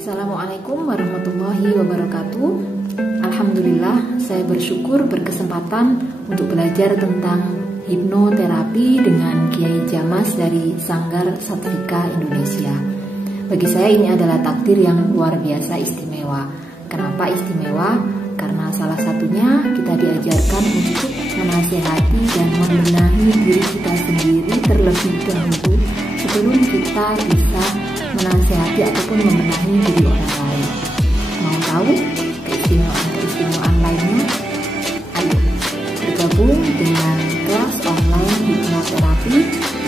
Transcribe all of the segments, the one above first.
Assalamualaikum warahmatullahi wabarakatuh. Alhamdulillah, saya bersyukur berkesempatan untuk belajar tentang hipnoterapi dengan Kiai Jamas dari Sanggar Satvika Indonesia. Bagi saya ini adalah takdir yang luar biasa istimewa. Kenapa istimewa? Karena salah satunya kita diajarkan untuk menasehati dan membenahi diri kita sendiri terlebih dahulu sebelum kita bisa menasehati ataupun membenahi diri orang lain. Mau tahu keistimewaan lainnya? Ayo bergabung dengan kelas online hipnoterapi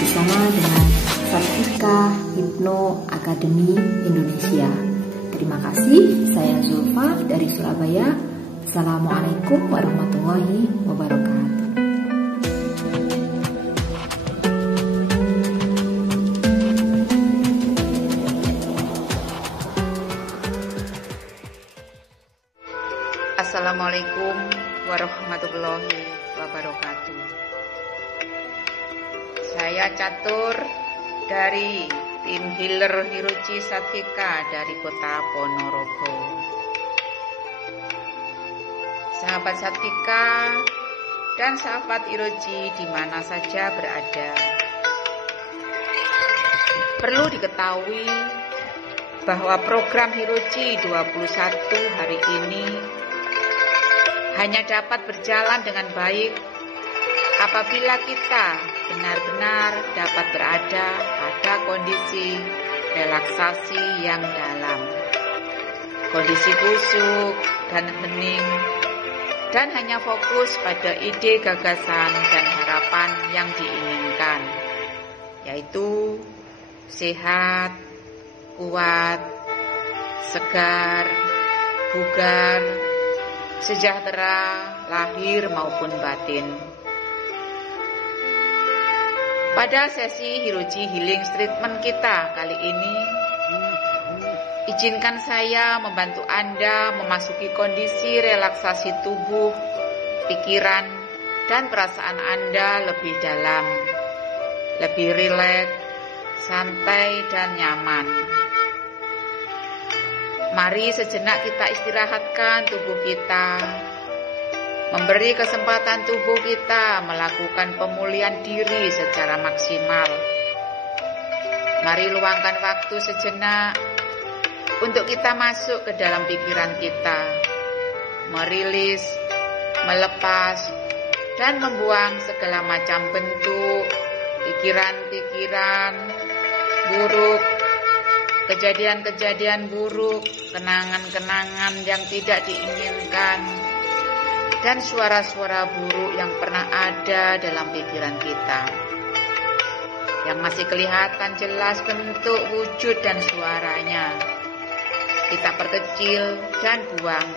bersama dengan Satvika Hipno Academy Indonesia. Terima kasih, saya Zulfa dari Surabaya. Assalamualaikum warahmatullahi wabarakatuh. Assalamualaikum warahmatullahi wabarakatuh. Saya Catur dari tim Healer Hiroji Satvika dari Kota Ponorogo. Sahabat Satvika dan sahabat Hiroji di mana saja berada, perlu diketahui bahwa program Hiroji 21 hari ini hanya dapat berjalan dengan baik apabila kita benar-benar dapat berada pada kondisi relaksasi yang dalam, kondisi khusyuk dan hening, dan hanya fokus pada ide, gagasan, dan harapan yang diinginkan, yaitu sehat, kuat, segar, bugar, sejahtera, lahir maupun batin. Pada sesi Hiroji Healing Treatment kita kali ini, izinkan saya membantu Anda memasuki kondisi relaksasi tubuh, pikiran, dan perasaan Anda lebih dalam, lebih rileks, santai, dan nyaman. Mari sejenak kita istirahatkan tubuh kita, memberi kesempatan tubuh kita melakukan pemulihan diri secara maksimal. Mari luangkan waktu sejenak untuk kita masuk ke dalam pikiran kita, merilis, melepas, dan membuang segala macam bentuk, pikiran-pikiran buruk, kejadian-kejadian buruk, kenangan-kenangan yang tidak diinginkan, dan suara-suara buruk yang pernah ada dalam pikiran kita, yang masih kelihatan jelas bentuk, wujud, dan suaranya. Kita perkecil dan buang.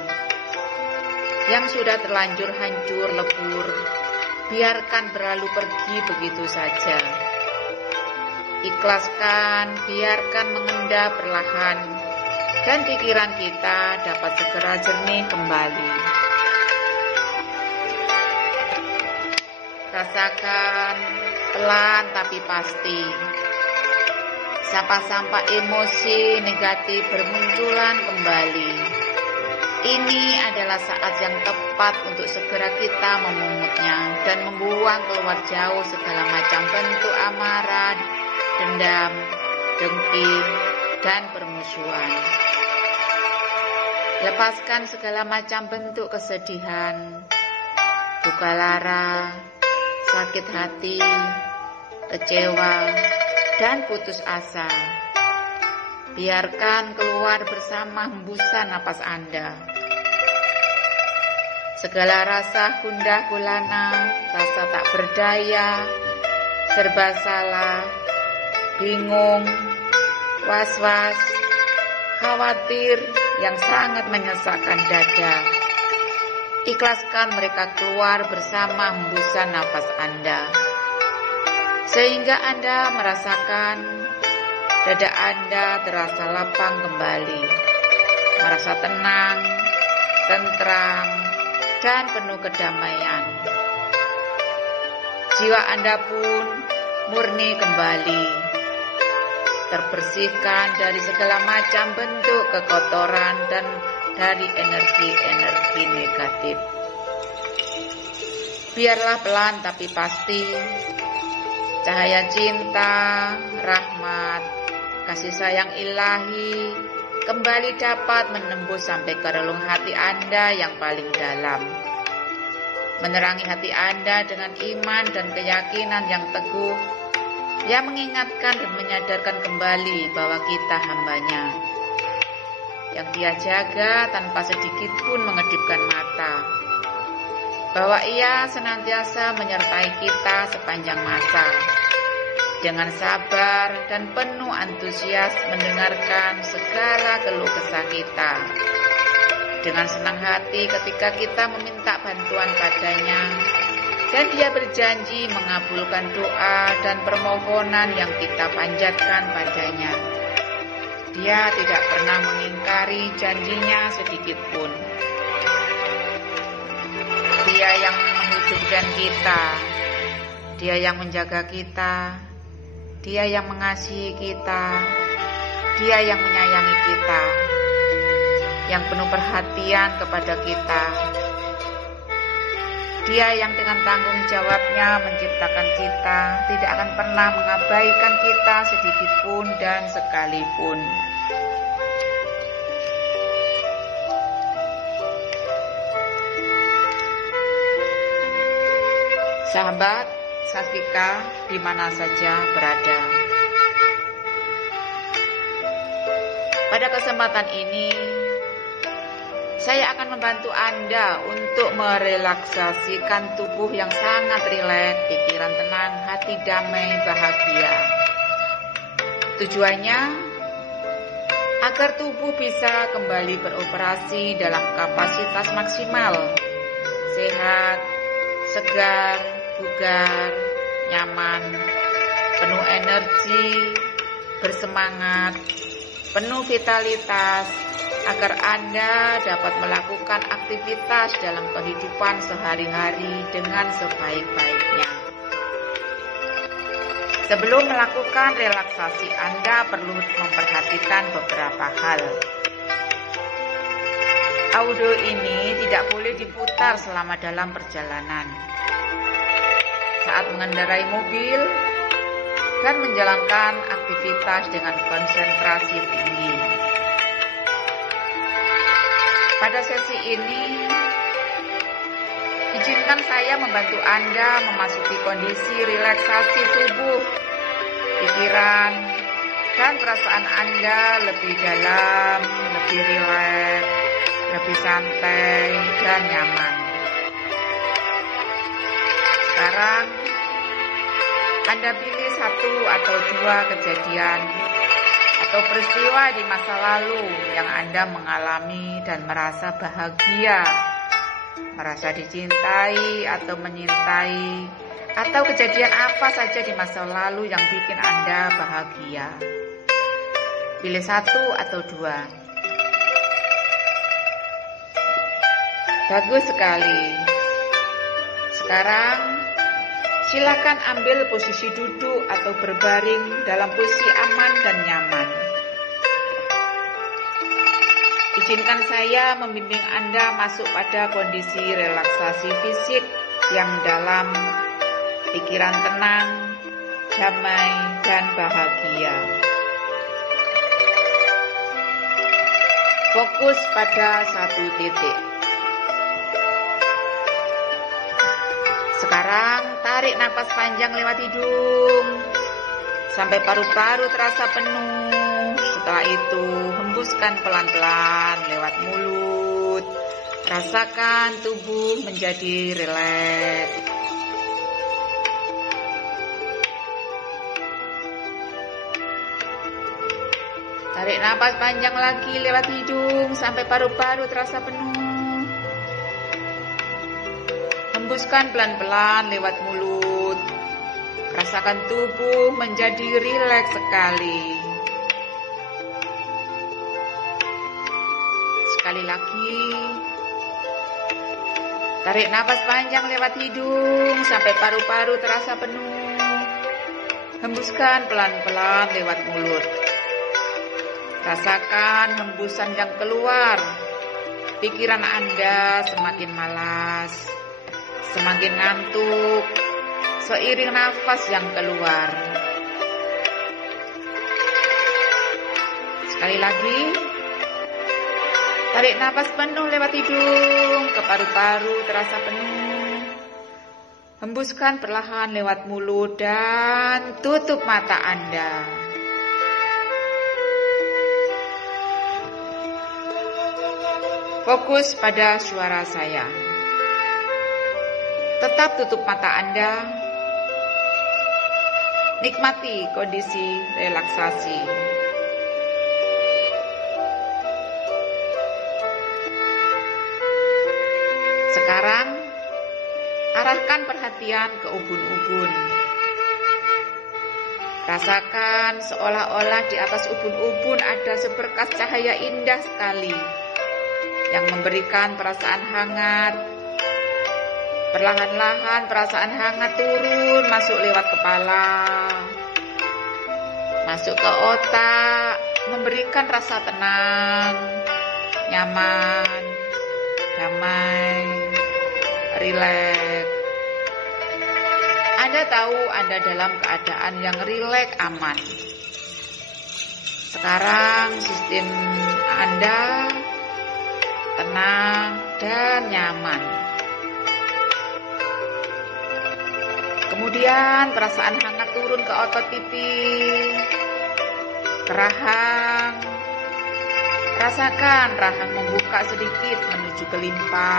Yang sudah terlanjur hancur lebur, biarkan berlalu pergi begitu saja. Ikhlaskan, biarkan mengendap perlahan, dan pikiran kita dapat segera jernih kembali. Rasakan pelan tapi pasti sampah-sampah emosi negatif bermunculan kembali. Ini adalah saat yang tepat untuk segera kita memungutnya dan membuang keluar jauh segala macam bentuk amarah, dendam, dengki, dan permusuhan. Lepaskan segala macam bentuk kesedihan, duka lara, sakit hati, kecewa, dan putus asa. Biarkan keluar bersama hembusan napas Anda. Segala rasa gundah gulana, rasa tak berdaya, serba salah, bingung, was-was, khawatir yang sangat menyesakkan dada. Ikhlaskan mereka keluar bersama hembusan nafas Anda, sehingga Anda merasakan dada Anda terasa lapang kembali, merasa tenang, tentram, dan penuh kedamaian. Jiwa Anda pun murni kembali. terbersihkan dari segala macam bentuk kekotoran dan dari energi-energi negatif. Biarlah pelan tapi pasti, cahaya cinta, rahmat, kasih sayang ilahi kembali dapat menembus sampai ke relung hati Anda yang paling dalam. Menerangi hati Anda dengan iman dan keyakinan yang teguh, yang mengingatkan dan menyadarkan kembali bahwa kita hambanya, yang Dia jaga tanpa sedikit pun mengedipkan mata, bahwa Ia senantiasa menyertai kita sepanjang masa, dengan sabar dan penuh antusias mendengarkan segala keluh kesah kita, dengan senang hati ketika kita meminta bantuan padanya, dan Dia berjanji mengabulkan doa dan permohonan yang kita panjatkan padanya. Dia tidak pernah mengingkari janjinya sedikit pun. Dia yang menghidupkan kita, Dia yang menjaga kita, Dia yang mengasihi kita, Dia yang menyayangi kita, yang penuh perhatian kepada kita. Dia yang dengan tanggung jawabnya menciptakan kita, tidak akan pernah mengabaikan kita sedikit pun dan sekalipun. Sahabat Sastika di mana saja berada, pada kesempatan ini saya akan membantu Anda untuk merelaksasikan tubuh yang sangat rileks, pikiran tenang, hati damai, bahagia. Tujuannya agar tubuh bisa kembali beroperasi dalam kapasitas maksimal, sehat, segar, bugar, nyaman, penuh energi, bersemangat, penuh vitalitas, agar Anda dapat melakukan aktivitas dalam kehidupan sehari-hari dengan sebaik-baiknya. Sebelum melakukan relaksasi, Anda perlu memperhatikan beberapa hal. Audio ini tidak boleh diputar selama dalam perjalanan, saat mengendarai mobil, dan menjalankan aktivitas dengan konsentrasi tinggi. Pada sesi ini, izinkan saya membantu Anda memasuki kondisi relaksasi tubuh, pikiran, dan perasaan Anda lebih dalam, lebih rileks, lebih santai, dan nyaman. Sekarang, Anda pilih satu atau dua kejadian atau peristiwa di masa lalu yang Anda mengalami dan merasa bahagia, merasa dicintai atau menyintai, atau kejadian apa saja di masa lalu yang bikin Anda bahagia. Pilih satu atau dua. Bagus sekali. Sekarang silakan ambil posisi duduk atau berbaring dalam posisi aman dan nyaman. Izinkan saya membimbing Anda masuk pada kondisi relaksasi fisik yang dalam, pikiran tenang, damai, dan bahagia. Fokus pada satu titik. Sekarang tarik napas panjang lewat hidung sampai paru-paru terasa penuh. Setelah itu hembuskan pelan-pelan lewat mulut. Rasakan tubuh menjadi rileks. Tarik napas panjang lagi lewat hidung sampai paru-paru terasa penuh. Hembuskan pelan-pelan lewat mulut. Rasakan tubuh menjadi rileks sekali. Sekali lagi. Tarik napas panjang lewat hidung sampai paru-paru terasa penuh. Hembuskan pelan-pelan lewat mulut. Rasakan hembusan yang keluar. Pikiran Anda semakin malas, semakin ngantuk, seiring nafas yang keluar. Sekali lagi, tarik nafas penuh lewat hidung, ke paru-paru terasa penuh. Hembuskan perlahan lewat mulut dan tutup mata Anda. Fokus pada suara saya. Tetap tutup mata Anda. Nikmati kondisi relaksasi. Sekarang, arahkan perhatian ke ubun-ubun. Rasakan seolah-olah di atas ubun-ubun ada seberkas cahaya indah sekali yang memberikan perasaan hangat. Perlahan-lahan perasaan hangat turun masuk lewat kepala, masuk ke otak, memberikan rasa tenang, nyaman, damai, rileks. Anda tahu Anda dalam keadaan yang rileks, aman. Sekarang sistem Anda tenang dan nyaman. Kemudian perasaan hangat turun ke otot pipi, ke rahang. Rasakan rahang membuka sedikit menuju ke limpa,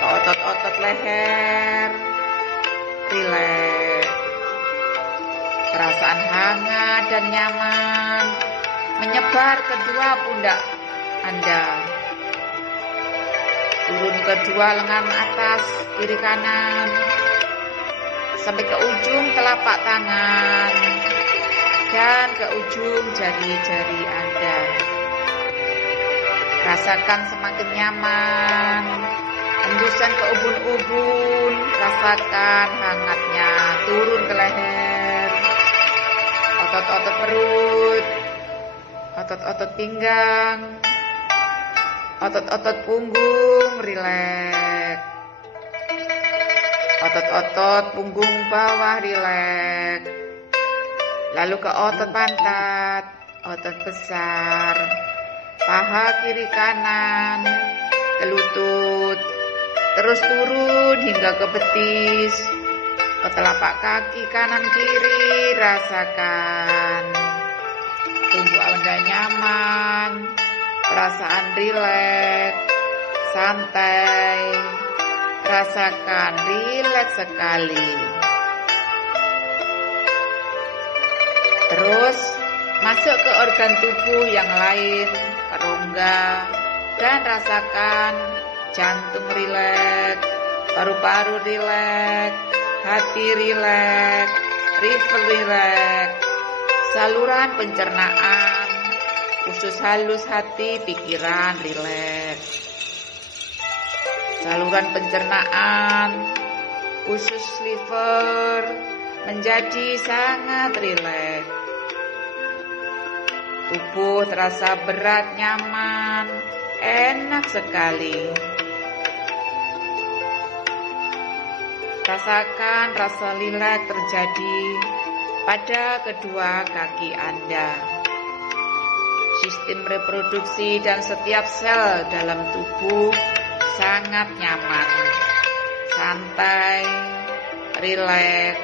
ke otot-otot leher. Rileks. Perasaan hangat dan nyaman menyebar ke dua pundak Anda. Turun ke dua lengan atas, kiri kanan, sampai ke ujung telapak tangan dan ke ujung jari-jari Anda. Rasakan semakin nyaman. Hembusan ke ubun-ubun, rasakan hangatnya turun ke leher, otot-otot perut, otot-otot pinggang, otot-otot punggung, rileks. Otot-otot punggung bawah, rileks. Lalu ke otot pantat, otot besar, paha kiri kanan, ke lutut. Terus turun hingga ke betis, ke telapak kaki kanan kiri. Rasakan tubuh Anda nyaman, perasaan rileks, santai. Rasakan rileks sekali. Terus masuk ke organ tubuh yang lain, ke rongga, dan rasakan jantung rileks, paru-paru rileks, hati rileks, liver rileks, saluran pencernaan, usus halus hati, pikiran rileks. Saluran pencernaan, usus liver menjadi sangat rileks. Tubuh terasa berat, nyaman, enak sekali. Rasakan rasa rileks terjadi pada kedua kaki Anda. Sistem reproduksi dan setiap sel dalam tubuh sangat nyaman, santai, rileks.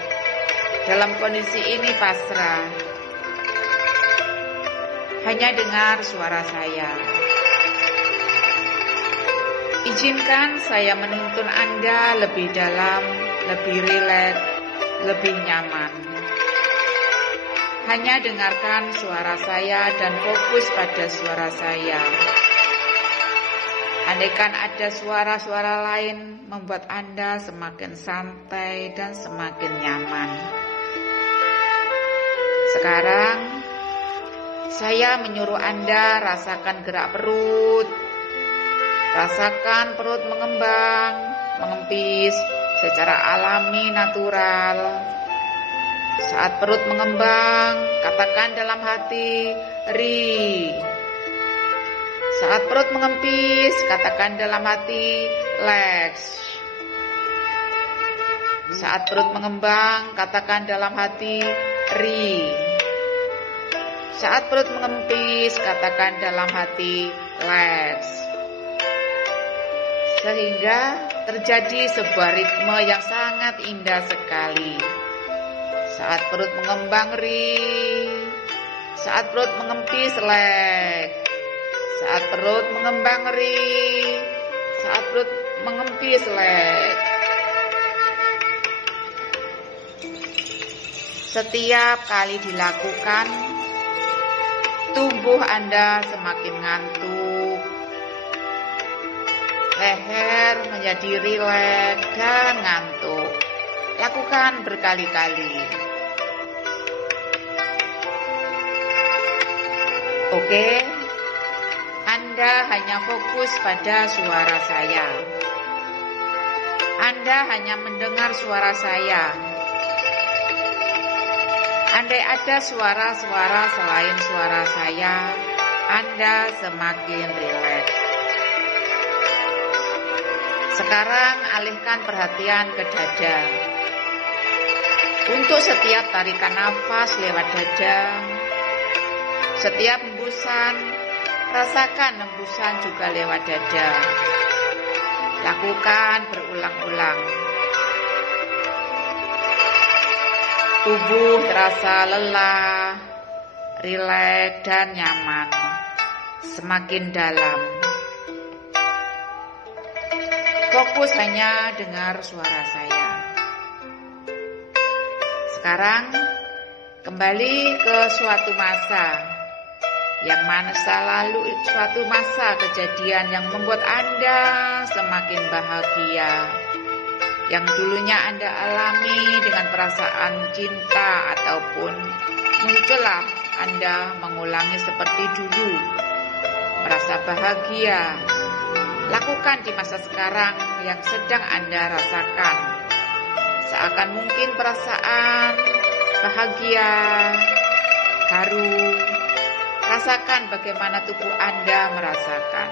Dalam kondisi ini pasrah. Hanya dengar suara saya. Izinkan saya menuntun Anda lebih dalam, lebih rileks, lebih nyaman. Hanya dengarkan suara saya dan fokus pada suara saya. Andaikan ada suara-suara lain membuat Anda semakin santai dan semakin nyaman. Sekarang, saya menyuruh Anda rasakan gerak perut. Rasakan perut mengembang, mengempis secara alami, natural. Saat perut mengembang, katakan dalam hati, ri. Saat perut mengempis, katakan dalam hati, lex. Saat perut mengembang, katakan dalam hati, ri. Saat perut mengempis, katakan dalam hati, lex. Sehingga terjadi sebuah ritme yang sangat indah sekali. Saat perut mengembang, ri. Saat perut mengempis, lex. Saat perut mengembang, ri. Saat perut mengempis, lex. Setiap kali dilakukan, tubuh Anda semakin ngantuk. Leher menjadi rileks dan ngantuk. Lakukan berkali-kali. Oke, Anda hanya fokus pada suara saya. Anda hanya mendengar suara saya. Andai ada suara-suara selain suara saya, Anda semakin rileks. Sekarang alihkan perhatian ke dada. Untuk setiap tarikan nafas lewat dada, setiap hembusan, rasakan hembusan juga lewat dada. Lakukan berulang-ulang. Tubuh terasa lelah, rileks dan nyaman, semakin dalam. Fokus hanya dengar suara saya. Sekarang kembali ke suatu masa, yang masa lalu, suatu masa kejadian yang membuat Anda semakin bahagia, yang dulunya Anda alami dengan perasaan cinta, ataupun muncullah Anda mengulangi seperti dulu, merasa bahagia. Lakukan di masa sekarang yang sedang Anda rasakan. Seakan mungkin perasaan bahagia, haru. Rasakan bagaimana tubuh Anda merasakan.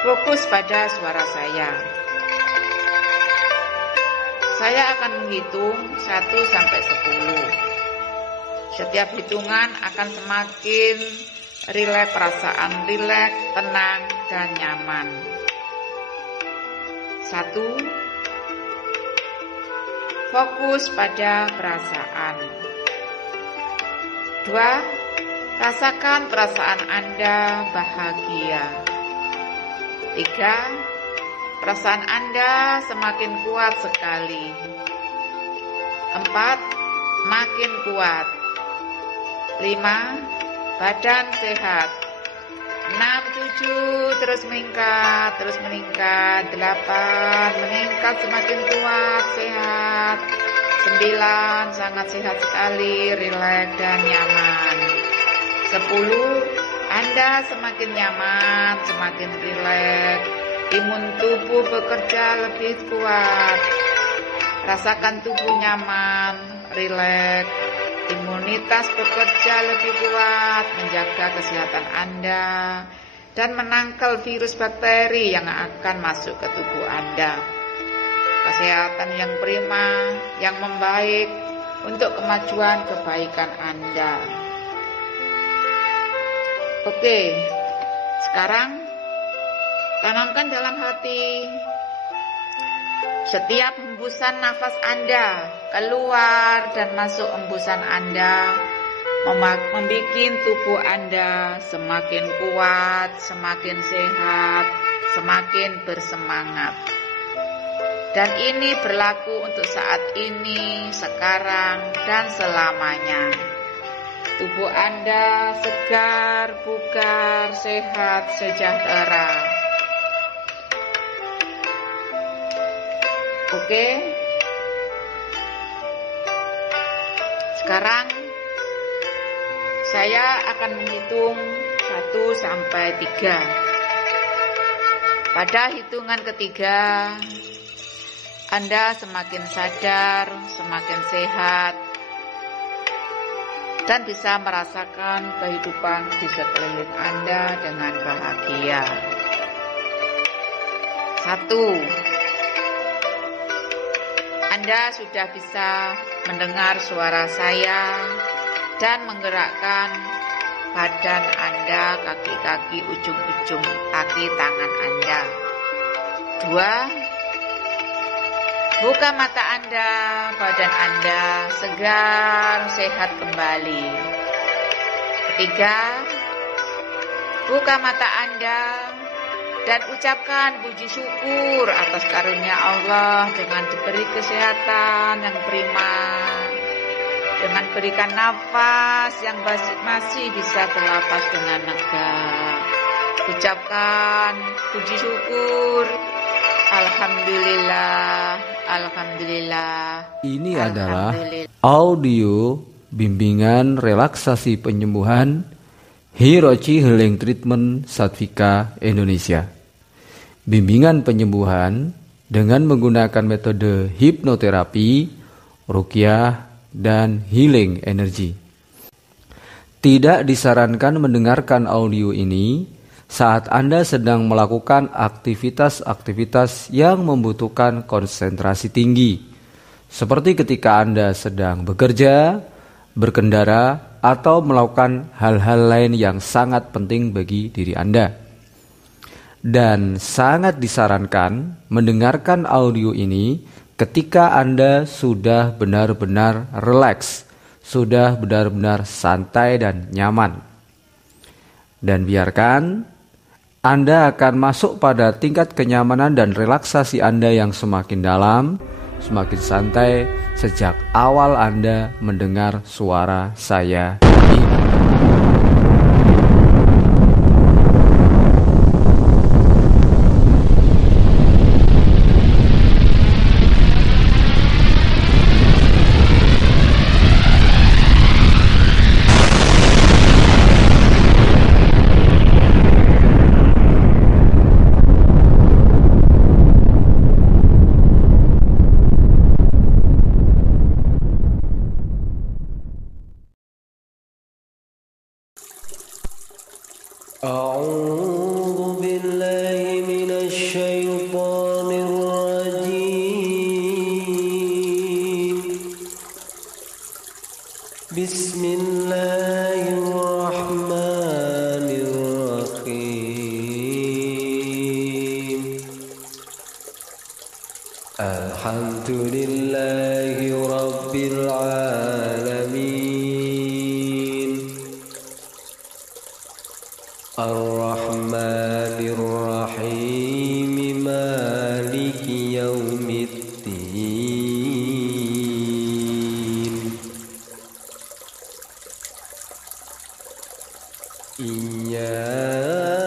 Fokus pada suara saya. Saya akan menghitung 1 sampai 10. Setiap hitungan akan semakin rileks, perasaan rileks, tenang, dan nyaman. 1. Fokus pada perasaan. 2. Rasakan perasaan Anda bahagia. 3. Perasaan Anda semakin kuat sekali. 4. Makin kuat. 5. Badan sehat. 6, 7, terus meningkat, 8, meningkat semakin kuat, sehat. 9, sangat sehat sekali, rileks dan nyaman. 10, Anda semakin nyaman, semakin rileks. Imun tubuh bekerja lebih kuat. Rasakan tubuh nyaman, rileks. Imunitas bekerja lebih kuat, menjaga kesehatan Anda dan menangkal virus bakteri yang akan masuk ke tubuh Anda. Kesehatan yang prima, yang membaik untuk kemajuan kebaikan Anda. Oke, sekarang tanamkan dalam hati. Setiap hembusan nafas Anda keluar dan masuk hembusan Anda membuat tubuh Anda semakin kuat, semakin sehat, semakin bersemangat. Dan ini berlaku untuk saat ini, sekarang, dan selamanya. Tubuh Anda segar, bugar, sehat, sejahtera. Oke. Sekarang saya akan menghitung 1 sampai 3. Pada hitungan ketiga, Anda semakin sadar, semakin sehat, dan bisa merasakan kehidupan di sekeliling Anda dengan bahagia. 1. Anda sudah bisa mendengar suara saya dan menggerakkan badan Anda, kaki-kaki, ujung-ujung kaki tangan Anda. 2. Buka mata Anda, badan Anda segar, sehat kembali. 3. Buka mata Anda dan ucapkan puji syukur atas karunia Allah dengan diberi kesehatan yang prima, dengan berikan nafas yang masih bisa bernapas dengan lega. Ucapkan puji syukur. Alhamdulillah, alhamdulillah. Ini adalah audio bimbingan relaksasi penyembuhan Hirochi Healing Treatment Satvika Indonesia. Bimbingan penyembuhan dengan menggunakan metode hipnoterapi, ruqyah, dan healing energi. Tidak disarankan mendengarkan audio ini saat Anda sedang melakukan aktivitas-aktivitas yang membutuhkan konsentrasi tinggi, seperti ketika Anda sedang bekerja, berkendara, atau melakukan hal-hal lain yang sangat penting bagi diri Anda. Dan sangat disarankan mendengarkan audio ini ketika Anda sudah benar-benar rileks, sudah benar-benar santai dan nyaman. Dan biarkan Anda akan masuk pada tingkat kenyamanan dan relaksasi Anda yang semakin dalam, semakin santai sejak awal Anda mendengar suara saya ini. أعوذ بالله من الشيطان الرجيم. بسم الله الرحمن الرحيم. الحمد لله رب العالمين. الرحمن الرحيم مالك يوم الدين. إياك